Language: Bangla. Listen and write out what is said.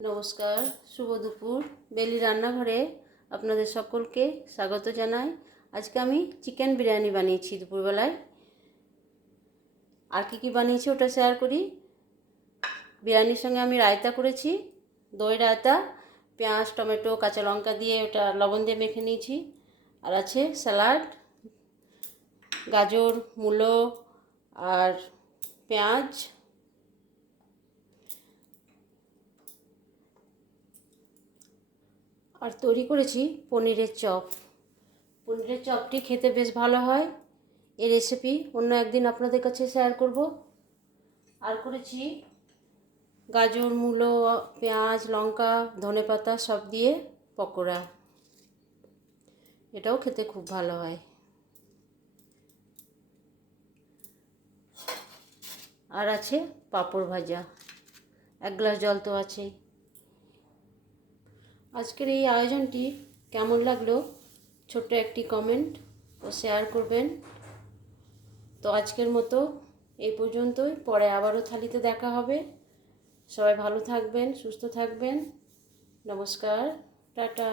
নমস্কার, শুভ দুপুর। বেলি রান্নাঘরে আপনাদের সকলকে স্বাগত জানাই। আজকে আমি চিকেন বিরিয়ানি বানিয়েছি দুপুরবেলায়। আর কি বানিয়েছি ওটা শেয়ার করি। বিরিয়ানির সঙ্গে আমি রায়তা করেছি, দই রায়তা, পেঁয়াজ টমেটো কাঁচা লঙ্কা দিয়ে ওটা লবণ দিয়ে মেখে নিয়েছি। আর আছে স্যালাড, গাজর মূলো আর পেঁয়াজ। আর তৈরি করেছি পনিরের চপ। পনিরের চপটি খেতে বেশ ভালো হয়। এই রেসিপি অন্য একদিন আপনাদের কাছে শেয়ার করব। আর করেছি গাজর মূলো পেঁয়াজ লঙ্কা ধনেপাতা সব দিয়ে পকোড়া, এটাও খেতে খুব ভালো হয়। আর আছে পাঁপড় ভাজা, 1 গ্লাস জল তো আছেই। আজকের এই আয়োজনটি কেমন লাগলো ছোট্ট একটি কমেন্ট ও শেয়ার করবেন। তো আজকের মতো এই পর্যন্তই, পরে আবারও থালিতে দেখা হবে। সবাই ভালো থাকবেন, সুস্থ থাকবেন। নমস্কার, টাটা।